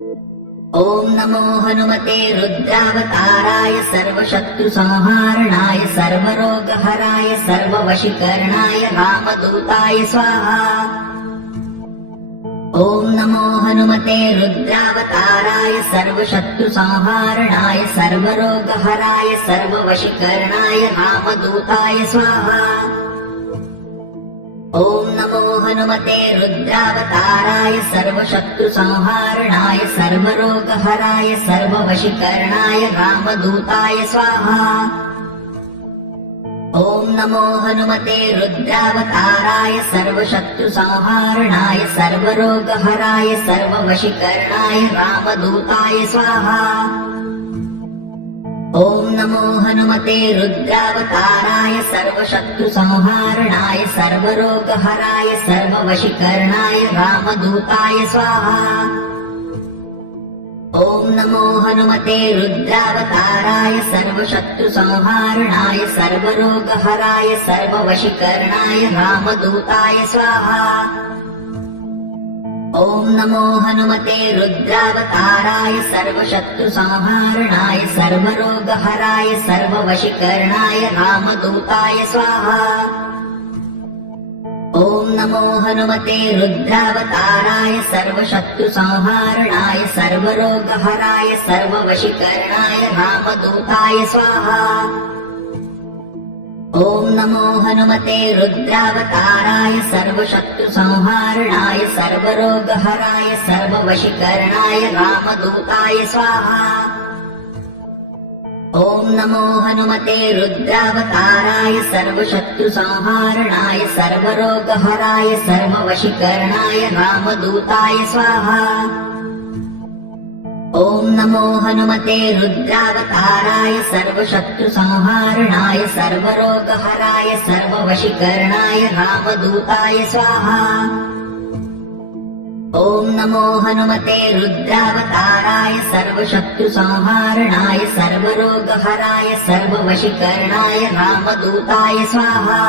ॐ नमो हनुमते रुद्रावताराय सर्वशत्रुसंहारणाय सर्वरोगहराय सर्ववशीकरणाय रामदूताय स्वाहा। ॐ नमो हनुमते रुद्रावताराय सर्वशत्रुसंहारणाय सर्वरोगहराय सर्ववशीकरणाय रामदूताय स्वाहा। ॐ नमो हनुमते रुद्रावताराय सर्वशत्रुसंहारणाय सर्वरोगहराय सर्ववशीकरणाय रामदूताय स्वाहा। ॐ नमो हनुमते रुद्रावताराय सर्वशत्रुसंहारणाय सर्वरोगहराय सर्ववशीकरणाय रामदूताय स्वाहा। ॐ नमो हनुमते रुद्रावताराय सर्वशत्रुसंहारणाय सर्वरोगहराय सर्ववशीकरणाय रामदूताय स्वाहा। ॐ नमो हनुमते रुद्रावताराय सर्वशत्रुसंहारणाय सर्वरोगहराय सर्ववशीकरणाय रामदूताय स्वाहा। ॐ नमो हनुमते रुद्रावताराय सर्वशत्रुसंहारणाय सर्वरोगहराय सर्ववशीकरणाय रामदूताय स्वाहा। ॐ नमो हनुमते रुद्रावताराय सर्वशत्रुसंहारणाय सर्वरोगहराय सर्ववशीकरणाय रामदूताय स्वाहा। ॐ नमो हनुमते रुद्रावताराय सर्वशत्रुसंहारणाय सर्वरोगहराय सर्ववशीकरणाय रामदूताय स्वाहा। ॐ नमो हनुमते रुद्रावताराय सर्वशत्रुसंहारणाय सर्वरोगहराय सर्ववशीकरणाय रामदूताय स्वाहा। ॐ नमो हनुमते रुद्रावताराय सर्वशत्रुसंहारणाय सर्वरोगहराय सर्ववशीकरणाय रामदूताय स्वाहा। ॐ नमो हनुमते रुद्रावताराय सर्वशत्रुसंहारणाय सर्वरोगहराय सर्ववशीकरणाय रामदूताय स्वाहा।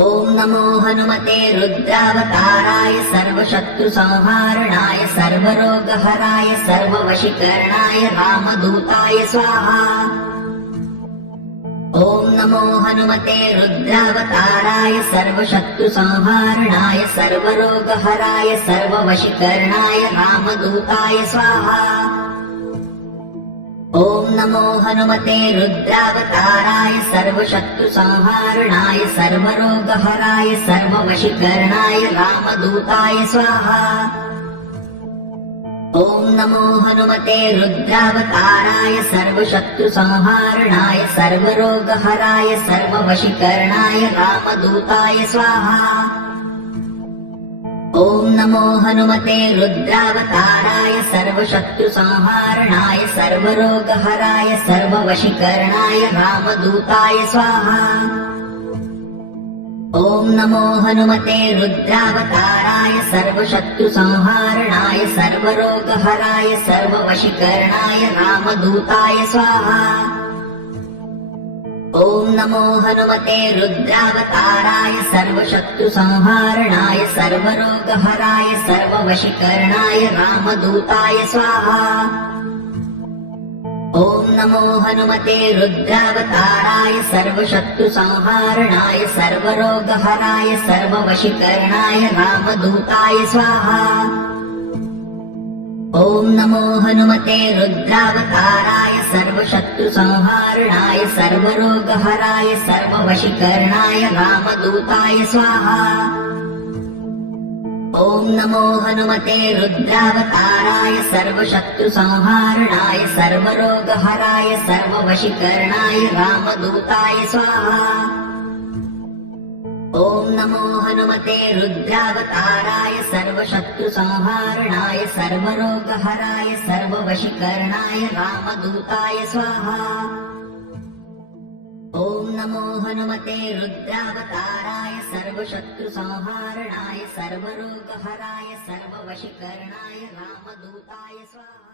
ॐ नमो हनुमते रुद्रावताराय सर्वशत्रुसंहारणाय सर्वरोगहराय सर्ववशीकरणाय रामदूताय स्वाहा। ॐ नमो हनुमते रुद्रावताराय सर्वशत्रुसंहारणाय सर्वरोगहराय सर्ववशीकरणाय रामदूताय स्वाहा। ॐ नमो हनुमते रुद्रावताराय सर्वशत्रुसंहारणाय सर्वरोगहराय सर्ववशीकरणाय रामदूताय स्वाहा। ॐ नमो हनुमते रुद्रावताराय सर्वशत्रुसंहारणाय सर्वरोगहराय सर्ववशीकरणाय रामदूताय स्वाहा। ॐ नमो हनुमते रुद्रावताराय सर्वशत्रुसंहारणाय सर्वरोगहराय सर्ववशीकरणाय रामदूताय स्वाहा। ॐ नमो हनुमते रुद्रावताराय सर्वशत्रुसंहारणाय सर्वरोगहराय सर्ववशीकरणाय रामदूताय स्वाहा। ॐ नमो हनुमते रुद्रावताराय सर्वशत्रुसंहारणाय सर्वरोगहराय सर्ववशीकरणाय रामदूताय स्वाहा। ॐ नमो हनुमते रुद्रावताराय सर्वशत्रुसंहारणाय सर्वरोगहराय सर्ववशीकरणाय रामदूताय स्वाहा। ॐ नमो हनुमते रुद्रावताराय सर्वशत्रुसंहारणाय सर्वरोगहराय सर्ववशीकरणाय रामदूताय स्वाहा। ॐ नमो हनुमते रुद्रावताराय सर्वशत्रुसंहारणाय सर्वरोगहराय सर्ववशीकरणाय रामदूताय स्वाहा। ॐ नमो हनुमते रुद्रावताराय सर्वशत्रुसंहारणाय सर्वरोगहराय सर्ववशीकरणाय रामदूताय स्वाहा। ॐ नमो हनुमते रुद्रावताराय सर्वशत्रुसंहारणाय सर्वरोगहराय सर्ववशीकरणाय रामदूताय स्वाहा।